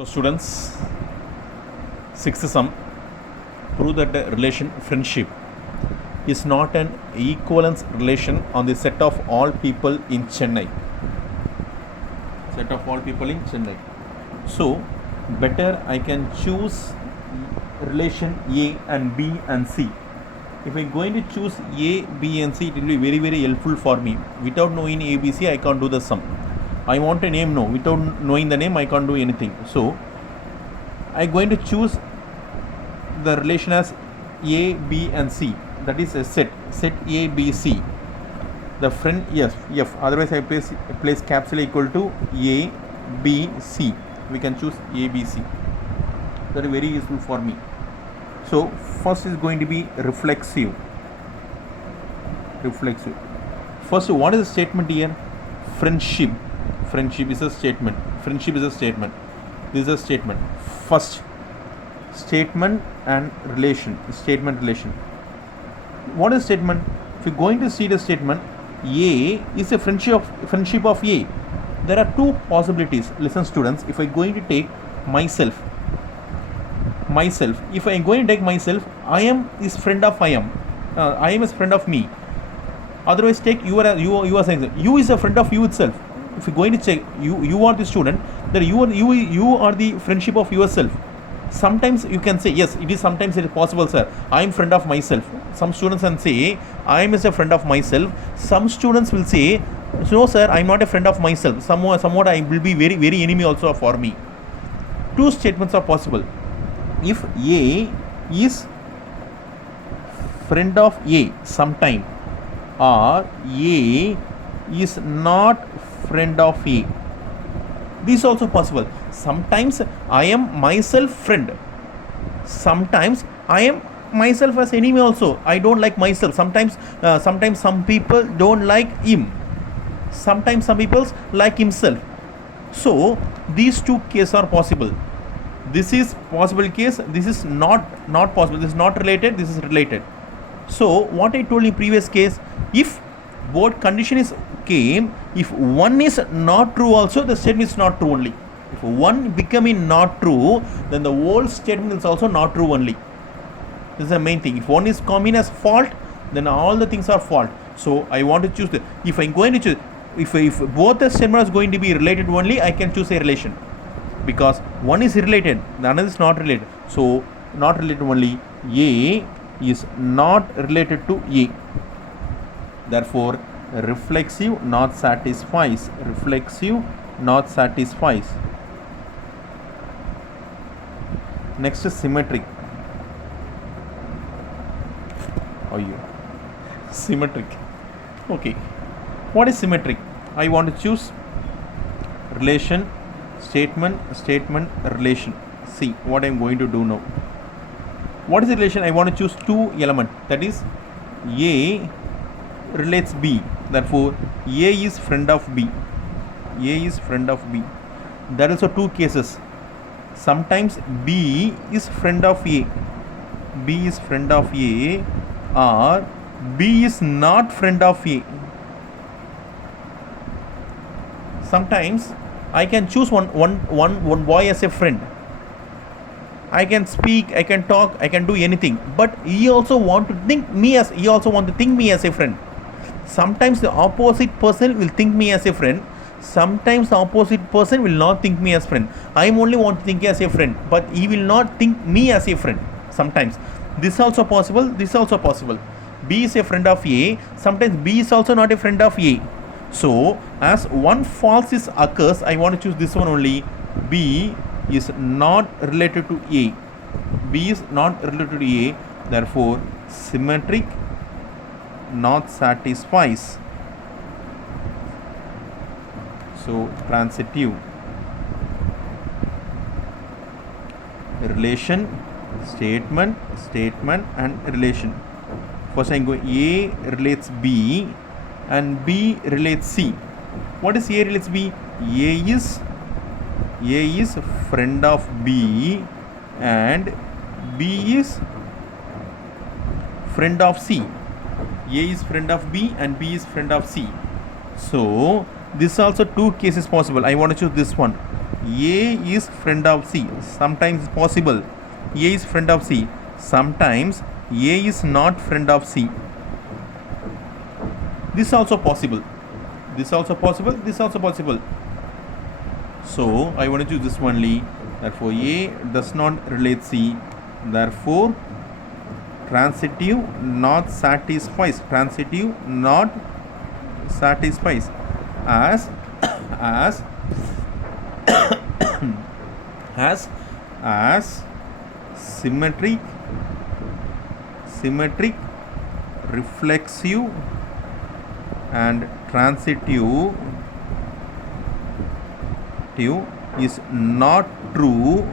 So students, sixth sum, prove that the relation friendship is not an equivalence relation on the set of all people in Chennai. Set of all people in Chennai. So better I can choose relation A and B and C. If I am going to choose A, B and C, it will be very helpful for me. Without knowing A, B, C, I can't do the sum. I want a name, no. Without knowing the name, I can't do anything. So I am going to choose the relation as A, B and C. That is a set A, B, C. The friend, yes, F. Otherwise I place capital equal to A, B, C. We can choose A, B, C. That is very useful for me. So first is going to be reflexive. First, what is the statement here? Friendship is a statement. This is a statement. First, statement and relation. What is statement? If you're going to see the statement, A is a friendship of A. There are two possibilities. Listen students, if I'm going to take myself, if I am going to take myself, I am is friend of I am. I am is friend of me. Otherwise take you are saying you is a friend of you itself. If you are going to check you are the student, then you are the friendship of yourself. Sometimes you can say yes, sometimes it is possible, sir, I am friend of myself. Some students can say I am is a friend of myself. Some students will say no sir, I am not a friend of myself. Somewhat I will be very enemy also for me. Two statements are possible. If A is friend of A sometime, or A is not friend of A. This is also possible. Sometimes I am myself friend. Sometimes I am myself as enemy also. I don't like myself. Sometimes some people don't like him. Sometimes some people like himself. So these two cases are possible. This is possible case. This is not possible. This is not related. This is related. So what I told in previous case, if both condition is came, if one is not true also, the statement is not true only. If one becoming not true, then the whole statement is also not true only. This is the main thing. If one is coming as fault, then all the things are fault. So I want to choose the, if I'm going to choose, if both the statements are going to be related only, I can choose a relation. Because one is related, the another is not related. So not related only, A is not related to A. Therefore reflexive not satisfies. Next is symmetric. Symmetric. Okay. What is symmetric? I want to choose relation, statement, relation. See what I am going to do now. What is the relation? I want to choose two elements. That is A relates B. Therefore A is friend of B. There are also two cases. Sometimes B is friend of A. Or B is not friend of A. Sometimes I can choose one boy as a friend. I can speak, I can talk, I can do anything. But he also want to think me as a friend. Sometimes the opposite person will think me as a friend. Sometimes the opposite person will not think me as friend. I only want to think as a friend, but he will not think me as a friend. Sometimes this is also possible. B is a friend of A. Sometimes B is also not a friend of A. So as one false is occurs, I want to choose this one only. B is not related to A. Therefore symmetric not satisfies. So transitive. Relation, statement and relation. First I am going A relates B and B relates C. What is A relates B? A is friend of B and B is friend of C. A is friend of B and B is friend of C. So this also two cases possible. I want to choose this one. A is friend of C. Sometimes it's possible. A is friend of C. Sometimes A is not friend of C. This also possible. This also possible. This also possible. So I want to choose this only. Therefore, A does not relate C. Therefore, transitive not satisfies. Transitive not satisfies as as as symmetric reflexive and transitive is not true.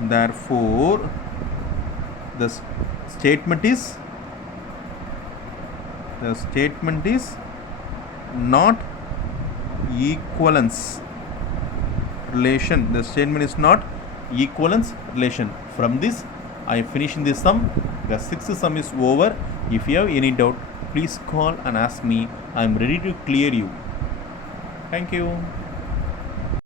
Therefore, the statement is not equivalence relation. The statement is not equivalence relation. From this, I finish in this sum. The sixth sum is over. If you have any doubt, please call and ask me. I am ready to clear you. Thank you.